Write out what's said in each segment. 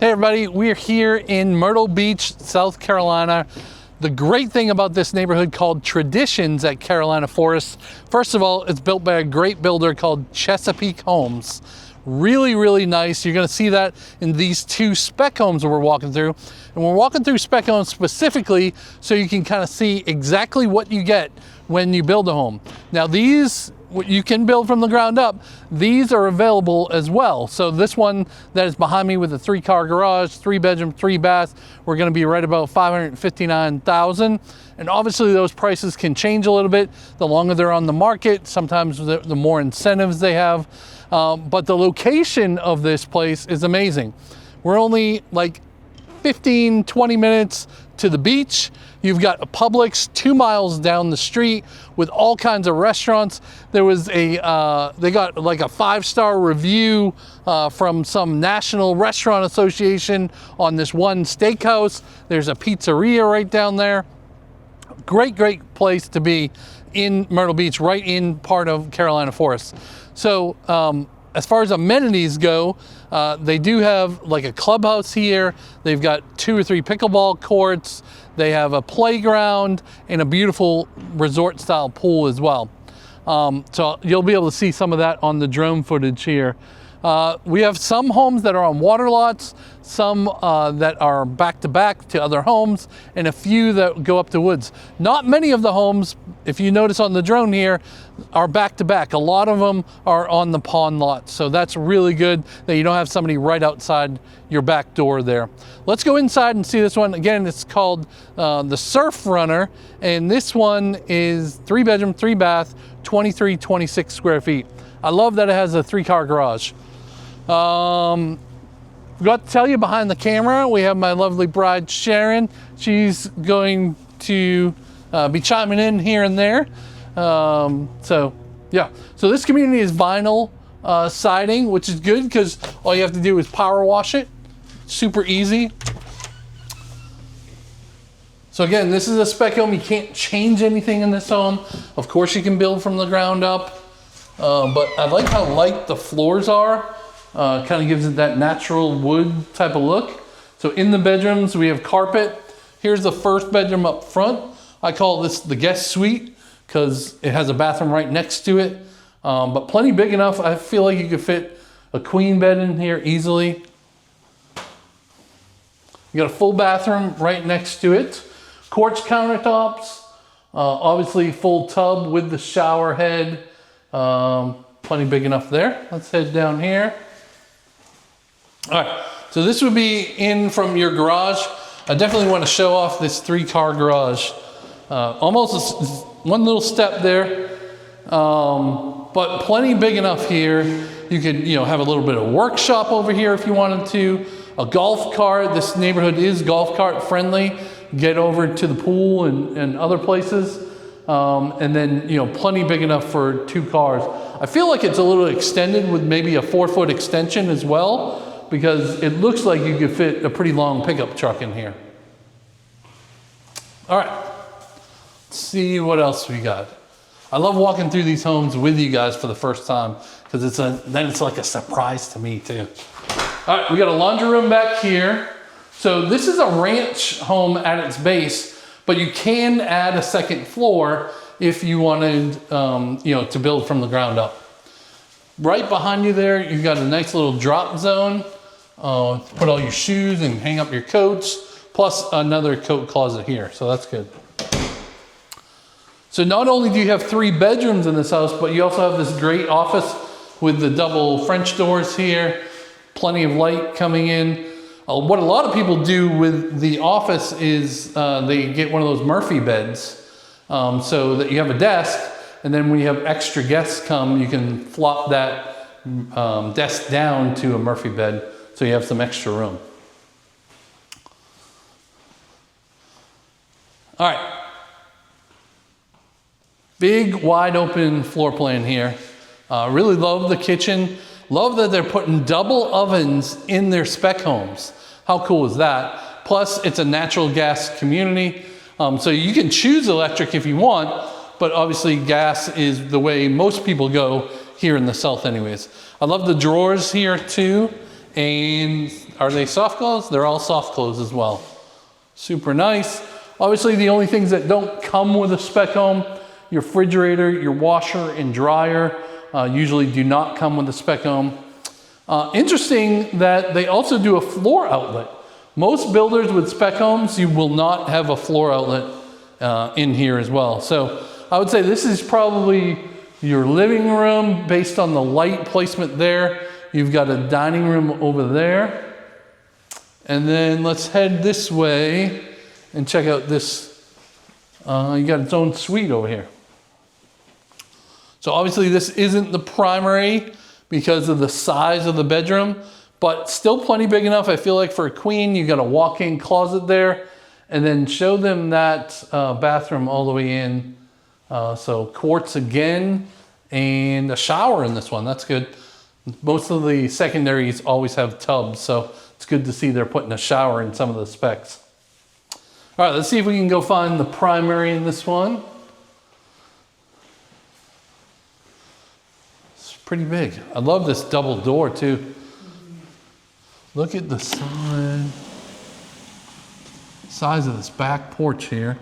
Hey everybody, we're here in Myrtle Beach, South Carolina. The great thing about this neighborhood called Traditions at Carolina Forest, first of all, it's built by a great builder called Chesapeake Homes. Really, really nice. You're gonna see that in these two spec homes that we're walking through. And we're walking through spec homes specifically so you can kind of see exactly what you get when you build a home. Now these, you can build from the ground up. These are available as well. So this one that is behind me with a 3-car garage, 3-bedroom, 3-bath, we're gonna be right about $559,000. And obviously those prices can change a little bit the longer they're on the market. Sometimes the more incentives they have. But the location of this place is amazing. We're only like 15, 20 minutes to the beach. You've got a Publix 2 miles down the street with all kinds of restaurants. There was they got like a 5-star review from some national restaurant association on this one steakhouse. There's a pizzeria right down there. Great place to be in Myrtle Beach, right in part of Carolina Forest. So as far as amenities go, they do have like a clubhouse here. They've got 2 or 3 pickleball courts. They have a playground and a beautiful resort style pool as well. So you'll be able to see some of that on the drone footage here. We have some homes that are on water lots, some that are back to back to other homes, and a few that go up to woods. Not many of the homes, if you notice on the drone here, are back to back. A lot of them are on the pond lot. So that's really good that you don't have somebody right outside your back door there. Let's go inside and see this one. Again, it's called the Surfrunner, and this one is 3-bedroom, 3-bath, 26 square feet. I love that it has a 3-car garage. Forgot to tell you, behind the camera, we have my lovely bride, Sharon. She's going to be chiming in here and there. So this community is vinyl siding, which is good because all you have to do is power wash it. Super easy. So again, this is a spec home. You can't change anything in this home. Of course, you can build from the ground up. But I like how light the floors are. Kind of gives it that natural wood type of look. So in the bedrooms, we have carpet. Here's the first bedroom up front. I call this the guest suite because it has a bathroom right next to it. But plenty big enough. I feel like you could fit a queen bed in here easily. You got a full bathroom right next to it. Quartz countertops. Obviously full tub with the shower head. Plenty big enough there. Let's head down here. All right, so this would be in from your garage. I definitely want to show off this 3-car garage. Almost one little step there, but plenty big enough here. You could, have a little bit of workshop over here if you wanted to. A golf cart. This neighborhood is golf cart friendly. Get over to the pool and other places. And then, plenty big enough for 2 cars. I feel like it's a little extended with maybe a 4-foot extension as well, because it looks like you could fit a pretty long pickup truck in here. All right, let's see what else we got. I love walking through these homes with you guys for the first time because then it's like a surprise to me too. All right, we got a laundry room back here. So this is a ranch home at its base, but you can add a 2nd floor if you wanted, to build from the ground up. Right behind you there, you've got a nice little drop zone. Put all your shoes and hang up your coats, plus another coat closet here, so that's good. So not only do you have 3 bedrooms in this house, but you also have this great office with the double French doors here, plenty of light coming in. What a lot of people do with the office is they get one of those Murphy beds so that you have a desk, and then when you have extra guests come, you can flop that desk down to a Murphy bed so you have some extra room. All right. Big, wide open floor plan here. Really love the kitchen. Love that they're putting double ovens in their spec homes. How cool is that? Plus, it's a natural gas community. So you can choose electric if you want, but obviously gas is the way most people go here in the South anyways. I love the drawers here too. And Are they soft close? They're all soft close as well. Super nice. Obviously, the only things that don't come with a spec home, your refrigerator, your washer and dryer, usually do not come with a spec home. Interesting that they also do a floor outlet. Most builders with spec homes, you will not have a floor outlet in here as well. So I would say this is probably your living room based on the light placement there. You've got a dining room over there. And then let's head this way and check out this. You got its own suite over here. So obviously this isn't the primary because of the size of the bedroom, but still plenty big enough. I feel like for a queen, you got a walk-in closet there, and then show them that bathroom all the way in. So quartz again, and a shower in this one. That's good. Most of the secondaries always have tubs, so it's good to see they're putting a shower in some of the specs. All right, let's see if we can go find the primary in this one. It's pretty big. I love this double door too. Look at the size of this back porch here.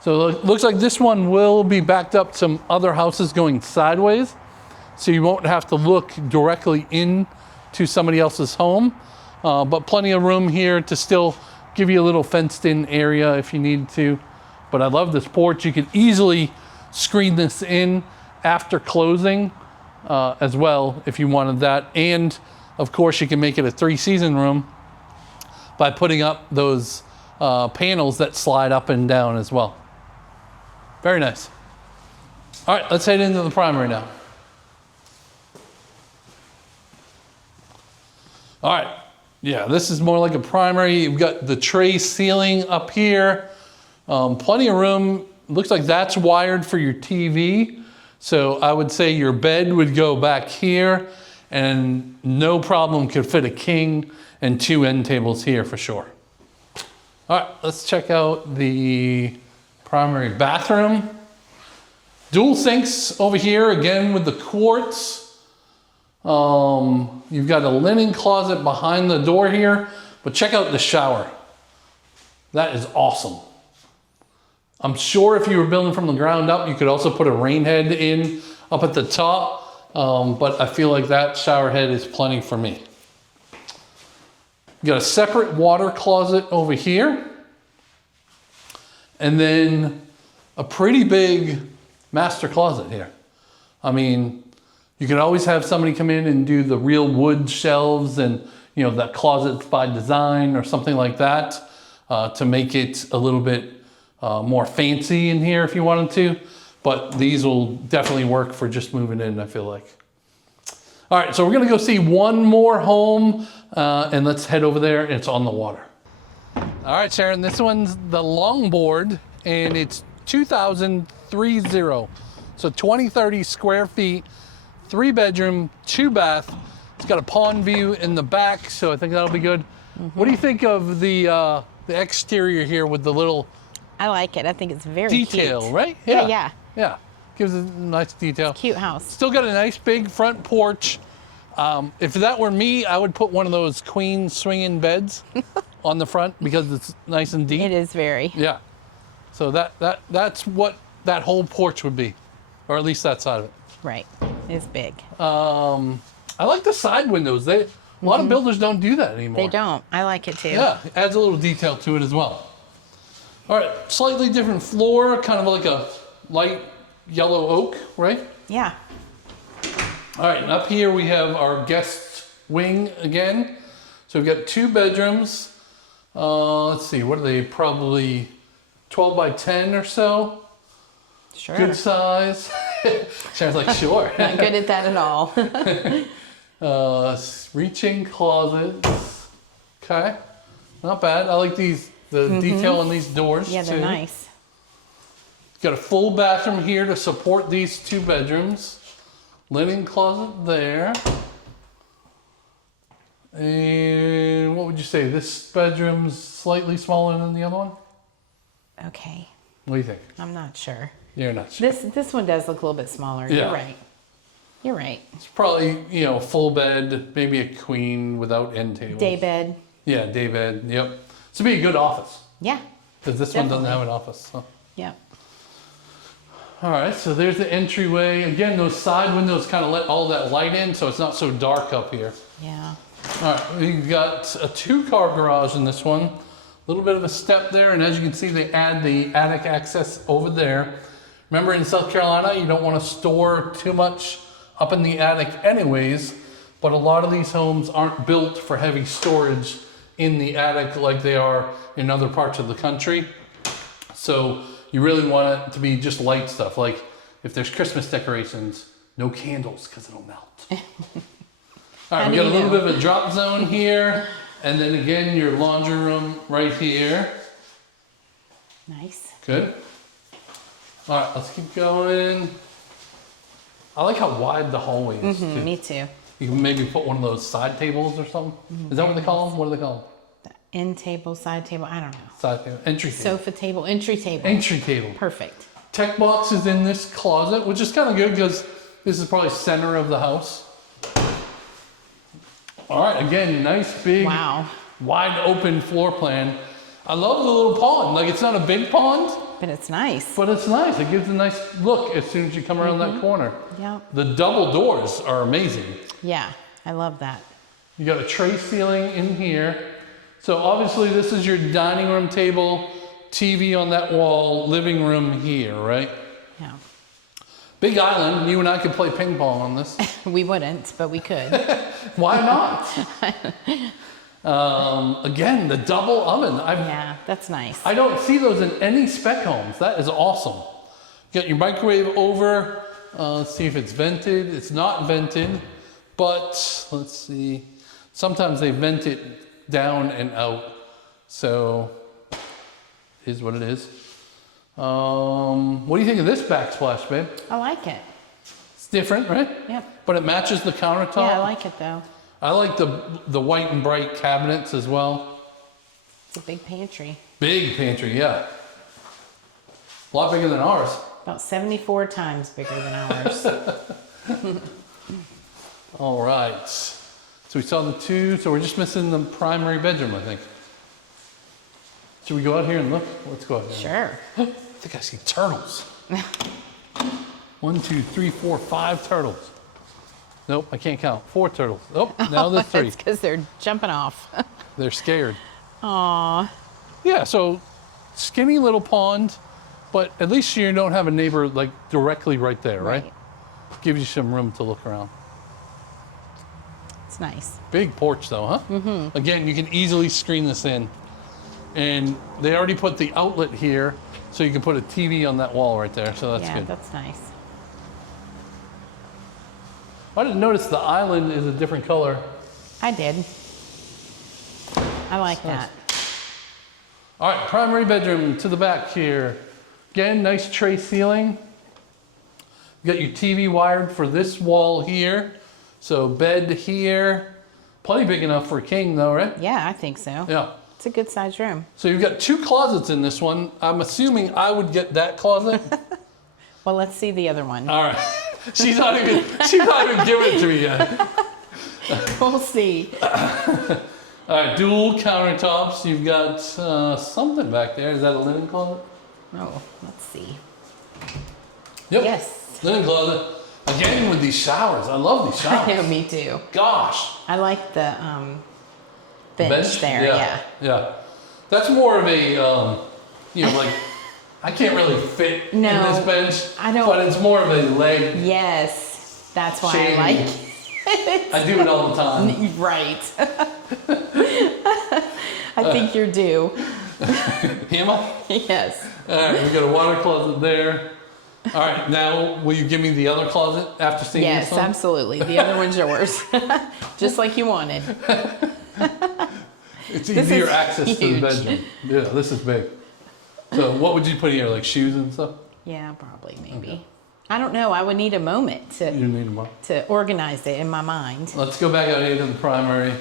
So it looks like this one will be backed up some other houses going sideways, so you won't have to look directly into somebody else's home, but plenty of room here to still give you a little fenced in area if you need to. But I love this porch. You could easily screen this in after closing as well if you wanted that. And of course you can make it a 3-season room by putting up those panels that slide up and down as well. Very nice. All right, let's head into the primary now. All right, yeah, this is more like a primary. You've got the tray ceiling up here. Plenty of room. Looks like that's wired for your TV. So I would say your bed would go back here, and no problem could fit a king and 2 end tables here for sure. All right, let's check out the primary bathroom. Dual sinks over here, again with the quartz. You've got a linen closet behind the door here, but check out the shower. That is awesome. I'm sure if you were building from the ground up, you could also put a rain head in up at the top, but I feel like that shower head is plenty for me. You got a separate water closet over here, and then a pretty big master closet here. I mean, you could always have somebody come in and do the real wood shelves and, you know, that closet by design or something like that to make it a little bit more fancy in here if you wanted to. But these will definitely work for just moving in, I feel like. All right, so we're gonna go see one more home and let's head over there. It's on the water. All right, Sharon, this one's the Longboard and it's 2,030. So 20-30 square feet. 3-bedroom, 2-bath. It's got a pond view in the back, so I think that'll be good. What do you think of the exterior here with the little I like it. I think it's very detail, cute. Right? Yeah. Gives it a nice detail. Cute house. Still got a nice big front porch. If that were me, I would put one of those queen swinging beds on the front because it's nice and deep. It is very. Yeah. So that's what that whole porch would be, or at least that side of it. Right. It's big. I like the side windows. A lot of builders don't do that anymore. They don't. I like it too. Yeah, it adds a little detail to it as well. All right, slightly different floor, kind of like a light yellow oak, right? Yeah. All right, and up here we have our guest wing again. So we've got 2 bedrooms. Let's see, what are they? Probably 12 by 10 or so. Sure. Good size. Sharon's like, sure. Not good at that at all. Reaching closets. Okay, not bad. I like the detail on these doors. Yeah, they're too. nice. Got a full bathroom here to support these 2 bedrooms. Linen closet there. And what would you say? This bedroom's slightly smaller than the other one? Okay. What do you think? I'm not sure. You're not sure. This one does look a little bit smaller. Yeah. You're right. You're right. It's probably, you know, full bed, maybe a queen without end tables. Day bed. Yeah, day bed, yep. This would be a good office, Yeah. because this one doesn't have an office. So. Yep. All right, so there's the entryway. Again, those side windows kind of let all that light in, so it's not so dark up here. Yeah. All right, we've got a 2-car garage in this one. A little bit of a step there, and as you can see, they add the attic access over there. Remember, in South Carolina, you don't want to store too much up in the attic anyways, but a lot of these homes aren't built for heavy storage in the attic like they are in other parts of the country. So you really want it to be just light stuff. Like if there's Christmas decorations, no candles because it'll melt. All right, we got a little bit of a drop zone here. And then again, your laundry room right here. Nice. Good. All right, let's keep going. I like how wide the hallway is, too. Me too. You can maybe put one of those side tables or something. Is that what they call them? What do they call them? The end table, side table, I don't know. Side table, entry table. Sofa table, entry table. Entry table. Perfect. Tech box is in this closet, which is kind of good because this is probably center of the house. All right, again, nice big, wide open floor plan. I love the little pond. Like, it's not a big pond. But it's nice. But it's nice. It gives a nice look as soon as you come around that corner. Yep. The double doors are amazing. Yeah, I love that. You got a tray ceiling in here. So obviously this is your dining room table, TV on that wall, living room here, right? Yeah. Big island. You and I could play ping pong on this. We wouldn't, but we could. Why not? Again, the double oven. Yeah, that's nice. I don't see those in any spec homes. That is awesome. You got your microwave over. Let's see if it's vented. It's not vented, but let's see. Sometimes they vent it down and out. So it is what it is. What do you think of this backsplash, babe? I like it. It's different, right? Yep. But it matches the countertop. Yeah, I like it though. I like the white and bright cabinets as well. It's a big pantry. Big pantry, yeah. A lot bigger than ours. About 74 times bigger than ours. All right. So we saw the 2, so we're just missing the primary bedroom, I think. Should we go out here and look? Let's go out here. Sure. I think I see turtles. 1, 2, 3, 4, 5 turtles. Nope, I can't count. 4 turtles. Oh, now there's 3. It's because they're jumping off. They're scared. Aw. Yeah, so skinny little pond, but at least you don't have a neighbor like directly right there, right? Gives you some room to look around. It's nice. Big porch though, huh? Mm-hmm. Again, you can easily screen this in. And they already put the outlet here, so you can put a TV on that wall right there, so that's good. Yeah, that's nice. I didn't notice the island is a different color. I did. I like that. All right, primary bedroom to the back here. Again, nice tray ceiling. You got your TV wired for this wall here. So bed here. Plenty big enough for a king though, right? Yeah, I think so. Yeah. It's a good sized room. So you've got 2 closets in this one. I'm assuming I would get that closet. Well, let's see the other one. All right. She's not even giving it to me yet. We'll see. All right, dual countertops. You've got something back there. Is that a linen closet? Oh, let's see. Yep. Yes. Linen closet. Again with these showers. I love these showers. I know, me too. Gosh. I like the bench there, yeah. Yeah. That's more of a, you know, like, I can't really fit in this bench. I don't. But it's more of a leg. Yes, that's why shaving. I like it. I do it all the time. Right. I think you're due. Am I? Yes. All right, we got a water closet there. All right, now will you give me the other closet after seeing this one? Yes, absolutely. The other one's yours. Just like you wanted. It's easier access to the bedroom. Yeah, this is big. So what would you put here, like shoes and stuff? Yeah, probably, maybe. Okay. I don't know. I would need a moment to organize it in my mind. Let's go back out here to the primary.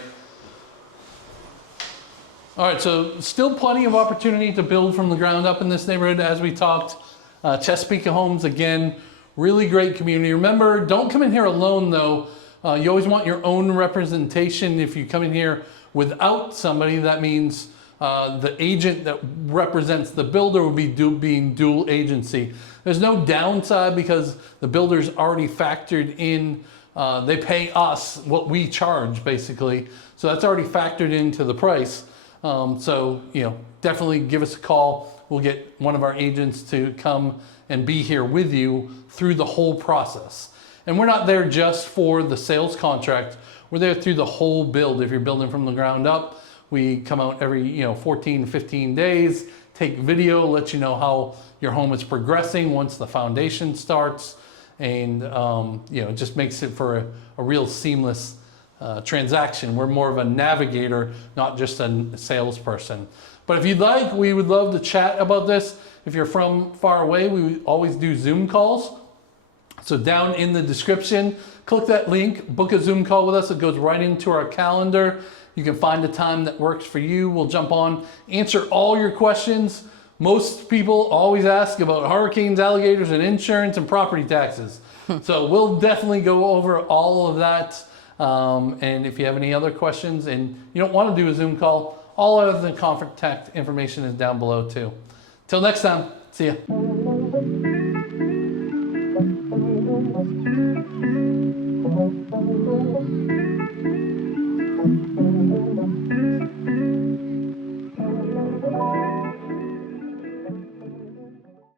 All right, so still plenty of opportunity to build from the ground up in this neighborhood as we talked. Chesapeake Homes, again, Really great community. Remember, don't come in here alone though. You always want your own representation. If you come in here without somebody, that means the agent that represents the builder will be being dual agency. There's no downside because the builder's already factored in, they pay us what we charge basically. So that's already factored into the price. So, you know, definitely give us a call. We'll get one of our agents to come and be here with you through the whole process. And we're not there just for the sales contract. We're there through the whole build. If you're building from the ground up, we come out every 14 to 15 days, take video, let you know how your home is progressing once the foundation starts, and it just makes it for a real seamless transaction. We're more of a navigator, not just a salesperson. But if you'd like, we would love to chat about this. If you're from far away, we always do Zoom calls. So down in the description, click that link, book a Zoom call with us. It goes right into our calendar. You can find a time that works for you. We'll jump on, answer all your questions. Most people always ask about hurricanes, alligators, and insurance and property taxes. So we'll definitely go over all of that. And if you have any other questions and you don't want to do a Zoom call, all other than contact information is down below too. Till next time, see ya.